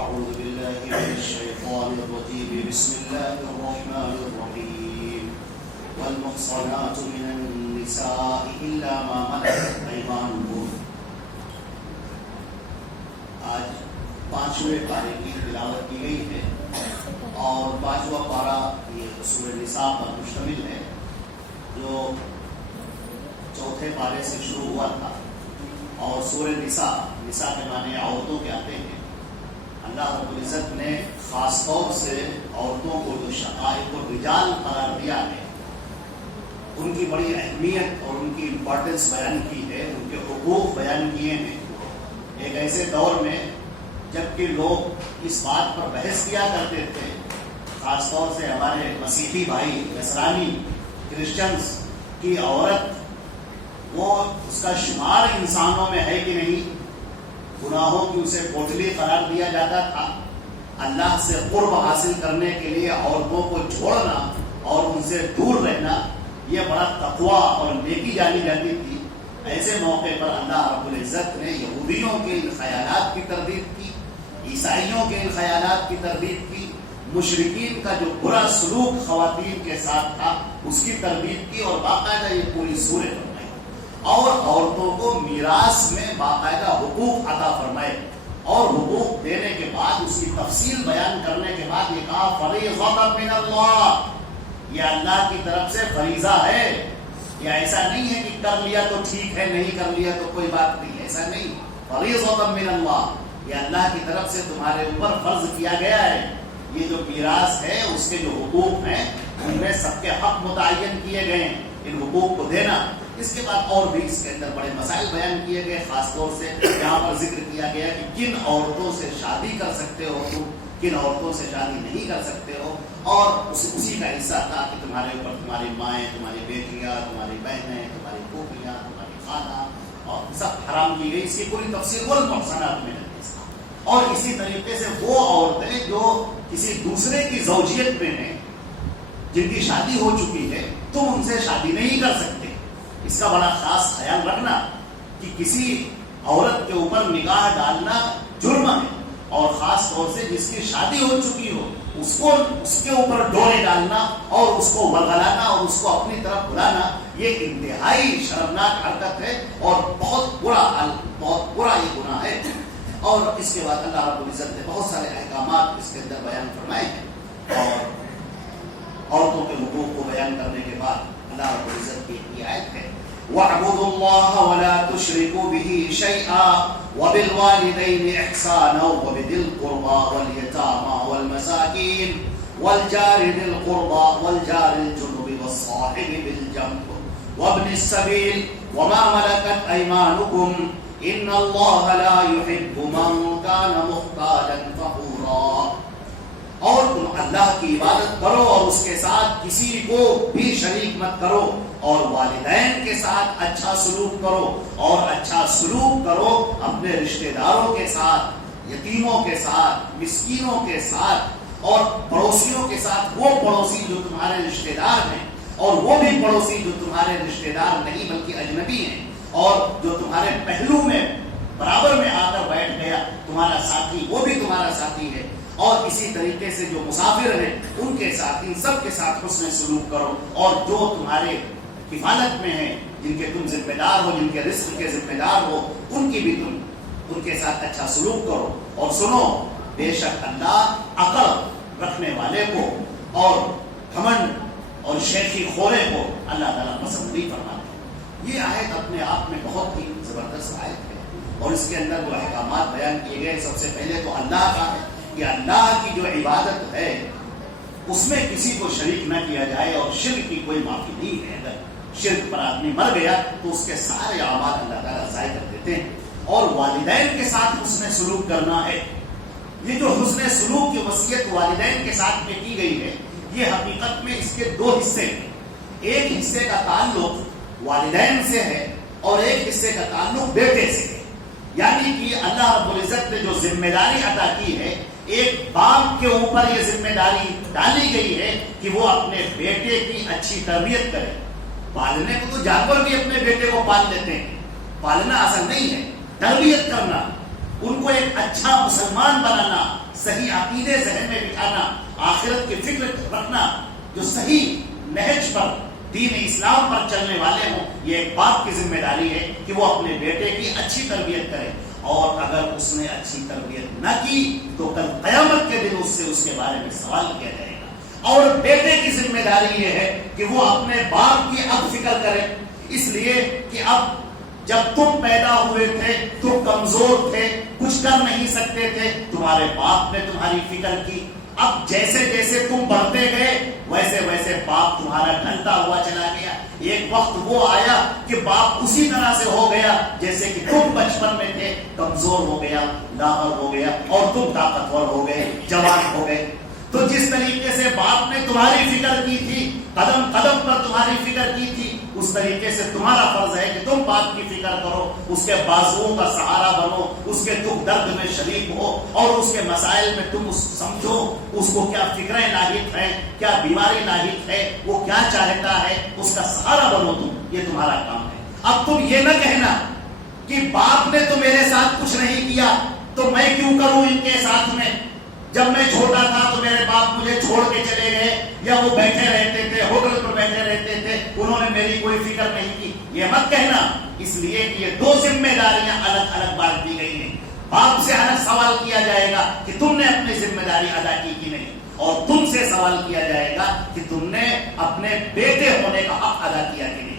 أعوذ بالله من الشيطان الرجيم بسم الله الرحمن الرحيم والمحصنات من النساء إلا ما ملكت أيمانكم. آج 5ویں پارے کی تلاوت کی گئی ہے اور 5واں پارہ یہ سورہ نساء پر مشتمل ہے جو 4تھے پارے سے شروع ہوا تھا. اور سورہ نساء کے معنی عورتوں کے آتے ہیں. اللہ رب العزت نے خاص طور سے عورتوں کو جو شقائق الرجال قرار دیا ہے ان کی بڑی اہمیت اور ان کی امپورٹنس بیان کی ہے, ان کے حقوق بیان کیے ہیں. ایک ایسے دور میں جب کہ لوگ اس بات پر بحث کیا کرتے تھے, خاص طور سے ہمارے مسیحی بھائی نصرانی کرسچنز کی عورت وہ اس کا شمار انسانوں میں ہے کہ نہیں, گناہوں کی اسے کوٹلی قرار دیا جاتا تھا. اللہ سے قرب حاصل کرنے کے لیے عورتوں کو چھوڑنا اور ان سے دور رہنا یہ بڑا تقویٰ اور نیکی جانی جاتی تھی. ایسے موقع پر اللہ رب العزت نے یہودیوں کے ان خیالات کی تردید کی, عیسائیوں کے ان خیالات کی تردید کی, مشرکین کا جو برا سلوک خواتین کے ساتھ تھا اس کی تردید کی اور باقاعدہ یہ پوری سورت اور عورتوں کو میراث میں باقاعدہ حقوق عطا فرمائے. اور حقوق دینے کے بعد اس کی تفصیل بیان کرنے کے بعد یہ کہا فریضۃ من اللہ, یہ اللہ کی طرف سے فریضہ ہے. یہ ایسا نہیں ہے کہ کر لیا تو ٹھیک ہے, نہیں کر لیا تو کوئی بات نہیں, ایسا نہیں. فریضۃ من اللہ, یہ اللہ کی طرف سے تمہارے اوپر فرض کیا گیا ہے. یہ جو میراث ہے اس کے جو حقوق ہیں ان میں سب کے حق متعین کیے گئے ہیں, ان حقوق کو دینا. اس کے بعد اور بھی اس کے اندر بڑے مسائل بیان کیے گئے, خاص طور سے یہاں پر ذکر کیا گیا کہ کن عورتوں سے شادی کر سکتے ہو تم, کن عورتوں سے شادی نہیں کر سکتے ہو. اور اسی کا حصہ تھا کہ تمہارے اوپر تمہاری مائیں, تمہاری بیٹیاں, تمہاری بہنیں, تمہاری پھوپھیاں, تمہاری خالہ اور سب حرام کی گئی. اس کی پوری تفصیل والمحصنات من النساء. اور اسی طریقے سے وہ عورتیں جو کسی دوسرے کی زوجیت میں ہیں, جن کی شادی ہو چکی ہے, تم ان سے شادی نہیں کر سکتے. اس کا بڑا خاص خیال رکھنا کہ کسی عورت کے اوپر نگاہ ڈالنا جرم ہے, اور خاص طور سے جس کی شادی ہو چکی ہو اس کے اوپر ڈورے ڈالنا اور اس کو ورغلانا اور اس کو اپنی طرف بلانا یہ انتہائی شرمناک حرکت ہے اور بہت برا یہ گناہ ہے. اور اس کے بعد اللہ رب العزت نے بہت سارے احکامات اس کے اندر بیان فرمائے ہیں. اور عورتوں کے حقوق کو بیان کرنے کے بعد اللہ رب العزت کی یہ آیت ہے وَاعْبُدُوا اللَّهَ وَلَا تُشْرِكُوا بِهِ شَيْئًا وَبِالْوَالِدَيْنِ إِحْسَانًا وَبِذِي الْقُرْبَى وَالْيَتَامَى وَالْمَسَاكِينِ وَالْجَارِ ذِي الْقُرْبَى وَالْجَارِ الْجُنُبِ وَالصَّاحِبِ بِالْجَنبِ وَابْنِ السَّبِيلِ وَمَا مَلَكَتْ أَيْمَانُكُمْ إِنَّ اللَّهَ لَا يُحِبُّ مَنْ كَانَ مُخْتَالًا فَخُورًا. اور تم اللہ کی عبادت کرو اور اس کے ساتھ کسی کو بھی شریک مت کرو, اور والدین کے ساتھ اچھا سلوک کرو, اور اچھا سلوک کرو اپنے رشتہ داروں کے ساتھ, یتیموں کے ساتھ, مسکینوں کے ساتھ, اور پڑوسیوں کے ساتھ. وہ پڑوسی جو تمہارے رشتہ دار ہیں اور وہ بھی پڑوسی جو تمہارے رشتہ دار نہیں بلکہ اجنبی ہیں, اور جو تمہارے پہلو میں برابر میں آ کر بیٹھ گیا تمہارا ساتھی, وہ بھی تمہارا ساتھی ہے. اور اسی طریقے سے جو مسافر ہیں ان کے ساتھ, ان سب کے ساتھ حسن سلوک کرو. اور جو تمہارے کفالت میں ہیں, جن کے تم ذمہ دار ہو, جن کے رزق کے ذمہ دار ہو, ان کی بھی تم ان کے ساتھ اچھا سلوک کرو. اور سنو, بے شک اللہ عقل رکھنے والے کو اور گھمنڈ اور شیخی خورے کو اللہ تعالیٰ پسند نہیں فرماتے. یہ آیت اپنے آپ میں بہت ہی زبردست آیت ہے, اور اس کے اندر جو احکامات بیان کیے گئے سب سے پہلے تو اللہ کا ہے کہ اللہ کی جو عبادت ہے اس میں کسی کو شریک نہ کیا جائے, اور شرک کی کوئی معافی نہیں ہے. اگر شرک پر آدمی مر گیا تو اس کے سارے اعمال اللہ تعالیٰ ضائع کر دیتے ہیں. اور والدین کے ساتھ حسن سلوک کرنا ہے. یہ جو حسن سلوک کی وصیت والدین کے ساتھ میں کی گئی ہے, یہ حقیقت میں اس کے 2 حصے ہیں. ایک حصے کا تعلق والدین سے ہے اور ایک حصے کا تعلق بیٹے سے ہے. یعنی کہ اللہ رب العزت نے جو ذمہ داری عطا کی ہے, ایک باپ کے اوپر یہ ذمہ داری ڈالی گئی ہے کہ وہ اپنے بیٹے کی اچھی تربیت کرے. پالنے کو تو جانور بھی اپنے بیٹے کو پال لیتے ہیں, پالنا آسان نہیں ہے. تربیت کرنا, ان کو ایک اچھا مسلمان بنانا, صحیح عقیدے ذہن میں بٹھانا، آخرت کی فکر رکھنا، جو صحیح نہج پر دین اسلام پر چلنے والے ہوں، یہ ایک باپ کی ذمہ داری ہے کہ وہ اپنے بیٹے کی اچھی تربیت کرے، اور اگر اس نے اچھی تربیت نہ کی تو کل قیامت کے دن اس سے اس کے بارے میں سوال کیا جائے گا۔ اور بیٹے کی ذمہ داری یہ ہے کہ وہ اپنے باپ کی اب فکر کرے، اس لیے کہ اب جب تم پیدا ہوئے تھے تو کمزور تھے، کچھ کر نہیں سکتے تھے، تمہارے باپ نے تمہاری فکر کی۔ اب جیسے جیسے تم بڑھتے گئے ویسے ویسے باپ تمہارا ڈھلتا ہوا چلا گیا۔ ایک وقت وہ آیا کہ باپ اسی طرح سے ہو گیا جیسے کہ تم بچپن میں تھے، کمزور ہو گیا، لاغر ہو گیا، اور تم طاقتور ہو گئے، جوان ہو گئے۔ تو جس طریقے سے باپ نے تمہاری فکر کی تھی، قدم قدم پر تمہاری فکر کی تھی، اس طریقے سے تمہارا فرض ہے کہ تم باپ کی فکر کرو، اس کے بازوؤں کا سہارا بنو، اس کے دکھ درد میں شریک ہو، اور اس کے مسائل میں تم سمجھو اس کو کیا فکریں لاحق ہیں، کیا بیماری لاحق ہے، وہ کیا چاہتا ہے، اس کا سہارا بنو تم۔ یہ تمہارا کام ہے۔ اب تم یہ نہ کہنا کہ باپ نے تو میرے ساتھ کچھ نہیں کیا تو میں کیوں کروں ان کے ساتھ میں، جب میں چھوٹا تھا تو میرے باپ مجھے چھوڑ کے چلے گئے، یا وہ بیٹھے رہتے تھے، ہوٹل پر بیٹھے رہتے تھے، انہوں نے میری کوئی فکر نہیں کی۔ یہ مت کہنا، اس لیے کہ یہ دو ذمہ داریاں الگ الگ بانٹ دی گئی ہیں۔ باپ سے الگ سوال کیا جائے گا کہ تم نے اپنی ذمہ داری ادا کی کہ نہیں، اور تم سے سوال کیا جائے گا کہ تم نے اپنے بیٹے ہونے کا حق ادا کیا کہ نہیں۔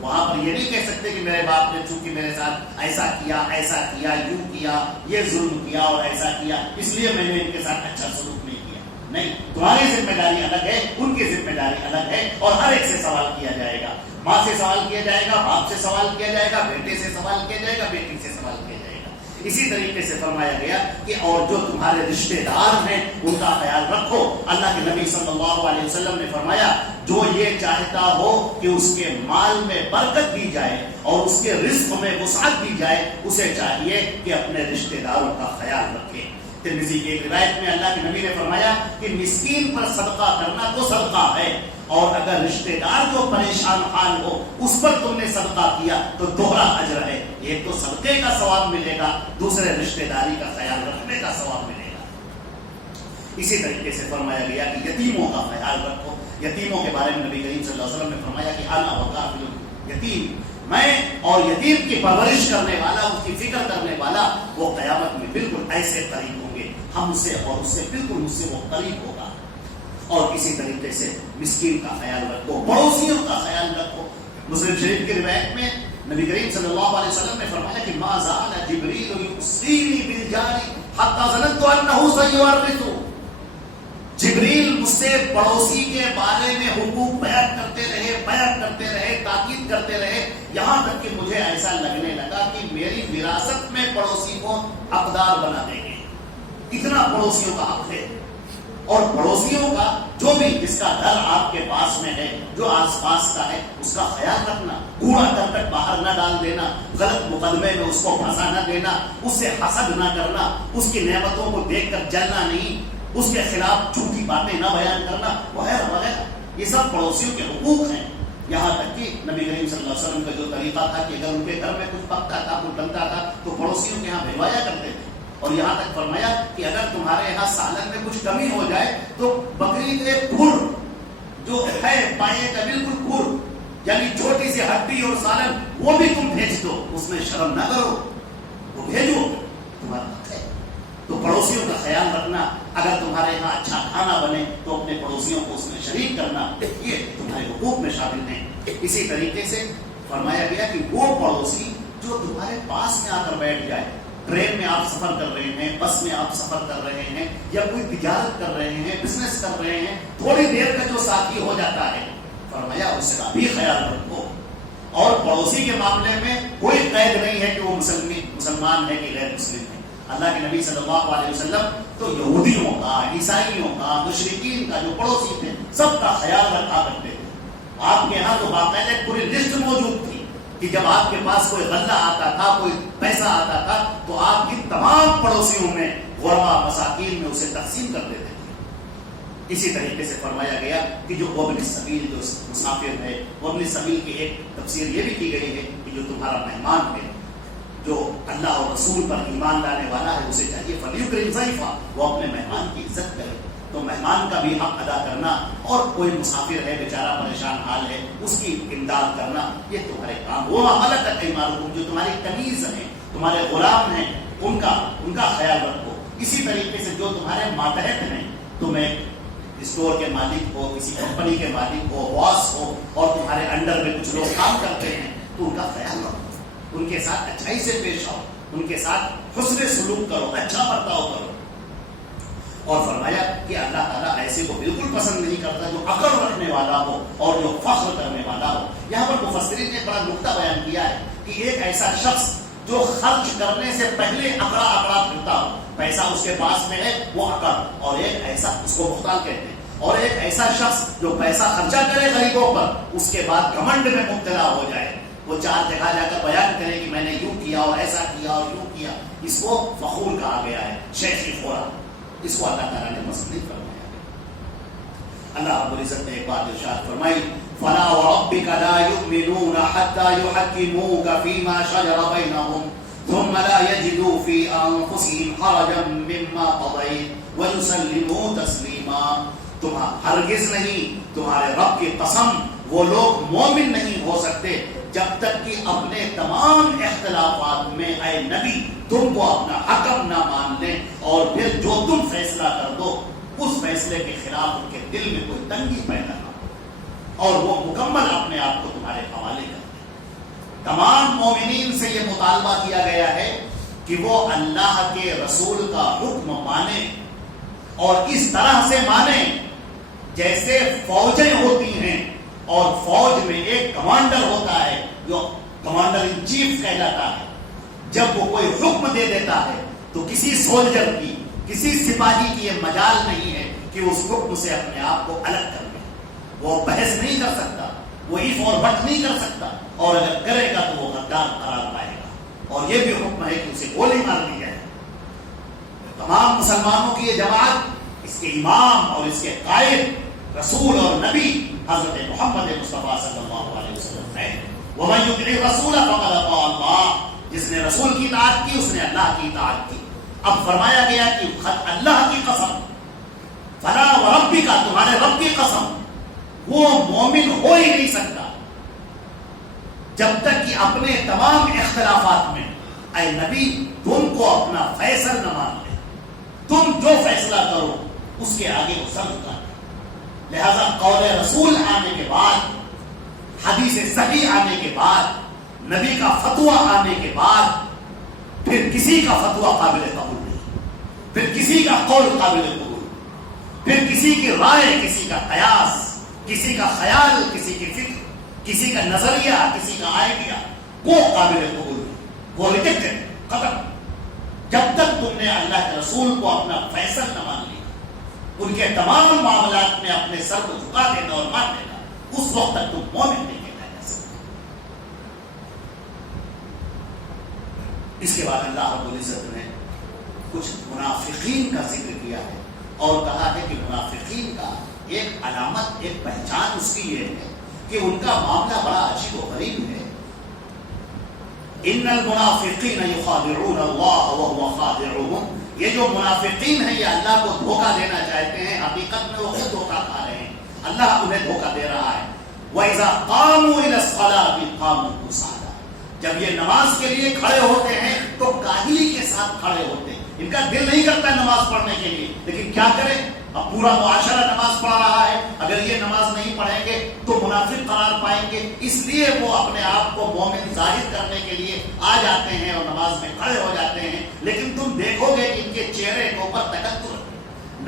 وہاں پر یہ نہیں کہہ سکتے کہ میرے باپ نے چونکہ میرے ساتھ ایسا کیا، یوں کیا، یہ ظلم کیا اور ایسا کیا، اس لیے میں نے ان کے ساتھ اچھا سلوک نہیں کیا۔ نہیں، تمہاری ذمہ داری الگ ہے، ان کی ذمہ داری الگ ہے، اور ہر ایک سے سوال کیا جائے گا۔ ماں سے سوال کیا جائے گا، باپ سے سوال کیا جائے گا، بیٹے سے سوال کیا جائے گا، بیٹی سے سوال کیا جائے گا۔ اسی طریقے سے فرمایا گیا کہ اور جو تمہارے رشتے دار ہیں ان کا خیال رکھو۔ اللہ کے نبی صلی اللہ علیہ وسلم نے فرمایا جو یہ چاہتا ہو کہ اس کے مال میں برکت دی جائے اور اس کے رزق میں وسعت دی جائے، اسے چاہیے کہ اپنے رشتے داروں کا خیال رکھے۔ ترمذی کی ایک روایت میں اللہ کے نبی نے فرمایا کہ مسکین پر صدقہ کرنا تو صدقہ ہے، اور اگر رشتے دار جو پریشان حال ہو اس پر تم نے صدقہ کیا تو دوہرا اجر ہے۔ ایک تو صدقے کا ثواب ملے گا، دوسرے رشتے داری کا خیال رکھنے کا ثواب ملے گا۔ اسی طریقے سے فرمایا گیا کہ یتیموں کا خیال رکھو۔ یتیموں کے بارے میں نبی کریم صلی اللہ علیہ وسلم نے فرمایا کہ انا وکافل یتیم، میں اور یتیم کی پرورش کرنے والا، اس کی فکر کرنے والا، وہ قیامت میں بالکل ایسے قریب ہوں گے ہم سے، اور اس سے بالکل مجھ سے وہ قریب ہوگا۔ اور اسی طریقے سے مسکین کا خیال رکھو، پڑوسیوں کا خیال رکھو۔ مسلم شریف کی روایت میں نبی کریم صلی اللہ علیہ وسلم نے فرمایا کہ ما زال جبریل یوصینی بالجار حتی ظننت انہ سیورث، جبریل مجھ سے پڑوسی کے بارے میں حقوق بیان کرتے رہے، تاکید کرتے رہے، یہاں تک کہ مجھے ایسا لگنے لگا کہ میری وراثت میں پڑوسی کو حقدار بنا دیں گے۔ اتنا پڑوسیوں کا حق ہے۔ اور پڑوسیوں کا جو بھی جس کا گھر آپ کے پاس میں ہے، جو آس پاس کا ہے، اس کا خیال رکھنا، کوڑا کرکٹ باہر نہ ڈال دینا، غلط مقدمے میں اس کو پھنسا نہ دینا، اس سے حسد نہ کرنا، اس کی نعمتوں کو دیکھ کر جلنا نہیں، اس کے خلاف جھوٹی باتیں نہ بیان کرنا، وغیرہ وغیرہ۔ یہ سب پڑوسیوں کے حقوق ہیں۔ یہاں تک کہ نبی کریم صلی اللہ علیہ وسلم کا جو طریقہ تھا کہ اگر ان کے گھر میں کچھ پکتا تھا، کچھ بنتا تھا تو پڑوسیوں کے یہاں بھجوایا کرتے تھے، اور یہاں تک فرمایا کہ اگر تمہارے یہاں سالن میں کچھ کمی ہو جائے تو بکری کے کھر جو ہے پائے کا بالکل کھر، یعنی چھوٹی سی ہڈی اور سالن، وہ بھی تم بھیج دو، اس میں شرم نہ کرو، وہ بھیجو، تمہارا حق ہے۔ تو پڑوسیوں کا خیال رکھنا، اگر تمہارے یہاں اچھا کھانا بنے تو اپنے پڑوسیوں کو اس میں شریک کرنا، یہ تمہارے حقوق میں شامل ہیں۔ اسی طریقے سے فرمایا گیا کہ وہ پڑوسی جو تمہارے پاس میں آ کر بیٹھ جائے، ٹرین میں آپ سفر کر رہے ہیں، بس میں آپ سفر کر رہے ہیں، یا کوئی تجارت کر رہے ہیں، بزنس کر رہے ہیں، تھوڑی دیر کا جو ساتھی ہو جاتا ہے، فرمایا اس کا بھی خیال رکھو۔ اور پڑوسی کے معاملے میں کوئی قید نہیں ہے کہ وہ مسلمان ہے کہ غیر مسلم ہے۔ اللہ کے نبی صلی اللہ علیہ وسلم تو یہودیوں کا، عیسائیوں کا، مشرکین کا جو پڑوسی تھے سب کا خیال رکھا کرتے تھے۔ آپ کے یہاں تو باقاعدہ ایک پوری لسٹ موجود تھی کہ جب آپ کے پاس کوئی غلہ آتا تھا، کوئی پیسہ آتا تھا، تو آپ کی تمام پڑوسیوں میں، غربا مساکین میں اسے تقسیم کر دیتے تھے۔ اسی طریقے سے فرمایا گیا کہ جو وابن السبیل، جو مسافر ہے، وابن السبیل کی ایک تفسیر یہ بھی کی گئی ہے کہ جو تمہارا مہمان ہے، جو اللہ اور رسول پر ایمان لانے والا ہے اسے چاہیے فلیکرم ضیفہ، وہ اپنے مہمان کی عزت کرے. تو مہمان کا بھی حق ادا کرنا، اور کوئی مسافر ہے بیچارہ پریشان حال ہے اس کی امداد کرنا، یہ تمہارے کام. وہ ملکت ایمانکم، جو تمہاری کنیز ہیں، تمہارے غلام ہیں، ان کا خیال رکھو. اسی طریقے سے جو تمہارے ماتحت ہیں، تمہیں اسٹور کے مالک ہو، کسی کمپنی کے مالک ہو، باس ہو، اور تمہارے انڈر میں کچھ لوگ کام کرتے ہیں، تو ان کا خیال رکھو، ان کے ساتھ اچھائی سے پیش آؤ، ان کے ساتھ حسن سلوک کرو، اچھا برتاؤ کرو. اور فرمایا کہ اللہ تعالیٰ ایسے کو بالکل پسند نہیں کرتا جو عقل رکھنے والا ہو اور جو فخر کرنے والا ہو. یہاں پر مفسرین نے بڑا نقطہ بیان کیا ہے کہ ایک ایسا شخص جو خرچ کرنے سے پہلے اکڑا پھرتا ہو، پیسہ اس کے پاس میں ہے وہ عقل، اور ایک ایسا، اس کو مختال کہتے ہیں، اور ایک ایسا شخص جو پیسہ خرچہ کرے غریبوں پر، اس کے بعد گھمنڈ میں مبتلا ہو جائے، وہ چار جگہ جا کر بیان کرے کہ میں نے یوں کیا اور ایسا کیا اور یوں کیا. اس کو فخور کہا گیا ہے، شیخی خورا. اس کو اللہ تعالیٰ نے پسند نہیں فرمایا. اللہ رب العزت نے ایک بات ارشاد فرمائی، فلا وربک لا یؤمنون حتی یحکموک فیما شجر بینہم ثم لا یجدوا فی انفسہم حرجا مما قضیت ویسلموا تسلیما. ہرگز نہیں، تمہارے رب کی قسم، وہ لوگ مومن نہیں ہو سکتے جب تک کہ اپنے تمام اختلافات میں اے نبی تم کو اپنا حکم نہ مان لیں، اور پھر جو تم فیصلہ کر دو اس فیصلے کے خلاف ان کے دل میں کوئی تنگی پیدا نہ ہو، اور وہ مکمل اپنے آپ کو تمہارے حوالے کر دیں. تمام مومنین سے یہ مطالبہ کیا گیا ہے کہ وہ اللہ کے رسول کا حکم مانیں، اور اس طرح سے مانیں جیسے فوجیں ہوتی ہیں، اور فوج میں ایک کمانڈر ہوتا ہے جو کمانڈر ان چیف کہلاتا ہے. جب وہ کوئی حکم دے دیتا ہے تو کسی سولجر کی، کسی سپاہی کی یہ مجال نہیں ہے کہ اس حکم سے اپنے آپ کو الگ کر لے. وہ بحث نہیں کر سکتا، وہ ایف اور بٹ نہیں کر سکتا، اور اگر کرے گا تو وہ غدار قرار پائے گا. اور یہ بھی حکم ہے کہ اسے گولی مار دی جائے. تمام مسلمانوں کی یہ جماعت، اس کے امام اور اس کے قائد رسول اور نبی حضرت محمد مصطفیٰ صلی اللہ علیہ وسلم ہے. وَمَن يُطِعِ الرَّسُولَ فَقَدْ أَطَاعَ اللَّهَ، جس نے رسول کی اطاعت کی اس نے اللہ کی اطاعت کی. اب فرمایا گیا کہ اللہ کی قسم، فلا وربک، تمہارے رب کی قسم، وہ مومن ہو ہی نہیں سکتا جب تک کہ اپنے تمام اختلافات میں اے نبی تم کو اپنا فیصل نہ مان لے. تم جو فیصلہ کرو اس کے آگے وہ سب کا. لہذا قول رسول آنے کے بعد، حدیث صحیح آنے کے بعد، نبی کا فتویٰ آنے کے بعد، پھر کسی کا فتویٰ قابل قبول نہیں، پھر کسی کا قول قابل قبول، پھر کسی کی رائے، کسی کا قیاس، کسی کا خیال، کسی کی فکر، کسی کا نظریہ، کسی کا آئیڈیا، وہ قابل قبول نہیں، وہ ریجیکٹڈ، ختم. جب تک تم نے اللہ کے رسول کو اپنا فیصل نہ مان لیا، ان کے تمام معاملات میں اپنے سر کو جھکا دینا اور مان دینا، اس وقت تک تم مومن نہیں کہا جا سکتے. اس کے بعد اللہ رب العزت نے کچھ منافقین کا ذکر کیا ہے، اور کہا ہے کہ منافقین کا ایک علامت، ایک پہچان اس کی یہ ہے کہ ان کا معاملہ بڑا عجیب و غریب ہے. ان المنافقین یخادعون اللہ وهو خادعهم، یہ جو منافقین ہیں یہ اللہ کو دھوکہ دینا چاہتے ہیں، حقیقت میں وہ خود دھوکہ کھا رہے ہیں، اللہ انہیں دھوکہ دے رہا ہے. وَإِذَا قَامُوا إِلَى الصَّلَاةِ قَامُوا كُسَالَىٰ، جب یہ نماز کے لیے کھڑے ہوتے ہیں تو کاہلی کے ساتھ کھڑے ہوتے ہیں. ان کا دل نہیں کرتا نماز پڑھنے کے لیے، لیکن کیا کریں، اب پورا معاشرہ نماز پڑھ رہا ہے، اگر یہ نماز نہیں پڑھیں گے تو منافق قرار پائیں گے، اس لیے وہ اپنے آپ کو مومن ظاہر کرنے کے لیے آ جاتے ہیں اور نماز میں کھڑے ہو جاتے ہیں. لیکن تم دیکھو گے کہ ان کے چہرے کے اوپر تکتر،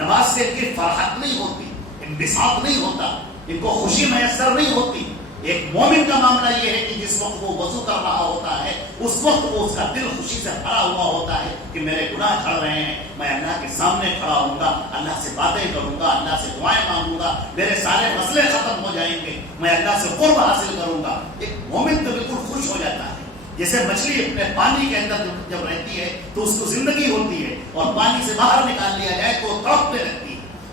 نماز سے ان کی فرحت نہیں ہوتی، انبساط نہیں ہوتا، ان کو خوشی میسر نہیں ہوتی. ایک مومن کا معاملہ یہ ہے کہ جس وقت وہ وضو کر رہا ہوتا ہے اس وقت وہ اس کا دل خوشی سے بھرا ہوا ہوتا ہے کہ میرے گناہ جھڑ رہے ہیں، میں اللہ کے سامنے کھڑا ہوں گا، اللہ سے باتیں کروں گا، اللہ سے دعائیں مانگوں گا، میرے سارے مسئلے ختم ہو جائیں گے، میں اللہ سے قرب حاصل کروں گا. ایک مومن تو بالکل خوش ہو جاتا ہے، جیسے مچھلی اپنے پانی کے اندر جب رہتی ہے تو اس کو زندگی ہوتی ہے، اور پانی سے باہر نکال لیا جائے تو وہ تڑپنے لگتی ہے.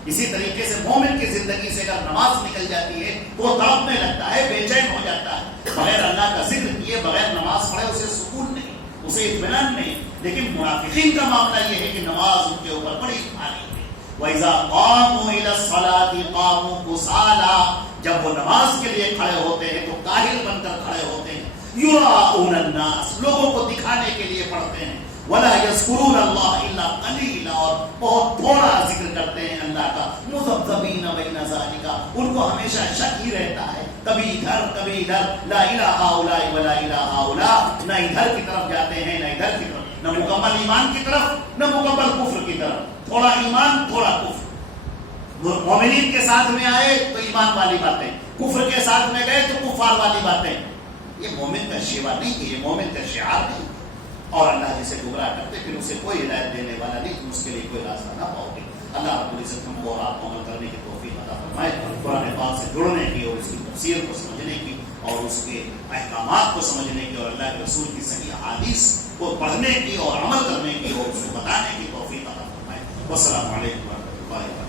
اسی طریقے سے مومن کی زندگی سے اگر نماز نکل جاتی ہے تو وہ تڑپنے لگتا ہے، بے چین ہو جاتا ہے. بغیر اللہ کا ذکر کیے، بغیر نماز پڑھے اسے سکون نہیں، اسے اطمینان نہیں. لیکن منافقین کا معاملہ یہ ہے کہ نماز ان کے اوپر بڑی بھاری ہے. وَإِذَا قَامُوا إِلَى الصَّلَاةِ قَامُوا كُسَالَىٰ، جب وہ نماز کے لیے کھڑے ہوتے ہیں تو کاہل بن کر کھڑے ہوتے ہیں. يُرَاءُونَ النَّاسَ، لوگوں کو دکھانے کے لیے پڑھتے ہیں. وَلَا يَذْكُرُونَ اللَّهَ إِلَّا قَلِيلًا، اور بہت تھوڑا ذکر کرتے ہیں اللہ کا. مُذَبْذَبِينَ بَيْنَ ذَلِكَ، ان کو ہمیشہ شک ہی رہتا ہے، کبھی ادھر کبھی ادھر. لا الہ ہؤلاء ولا الہ ہؤلاء، نہ ادھر کی طرف جاتے ہیں نہ ادھر کی طرف، نہ مکمل ایمان کی طرف نہ مکمل کفر کی طرف. تھوڑا ایمان تھوڑا کفر. مومنین کے ساتھ میں آئے تو ایمان والی باتیں، کفر کے ساتھ میں گئے تو کفار والی باتیں. یہ مومن کا شیوا نہیں ہے، یہ مومن کا شعار نہیں. اور اللہ جسے گمراہ کرتے پھر اسے کوئی ہدایت دینے والا نہیں، تم اس کے لیے کوئی راستہ نہ پاؤ گے. اللہ رب العزت ہم کو اور آپ کو عمل کرنے کی توفیق عطا فرمائے، قرآن پاک سے جڑنے کی اور اس کی تفسیر کو سمجھنے کی اور اس کے احکامات کو سمجھنے کی اور اللہ کے رسول کی صحیح احادیث کو پڑھنے کی اور عمل کرنے کی اور اس کو بتانے کی توفیق عطا فرمائے. والسلام علیکم ورحمۃ اللہ وبرکاتہ.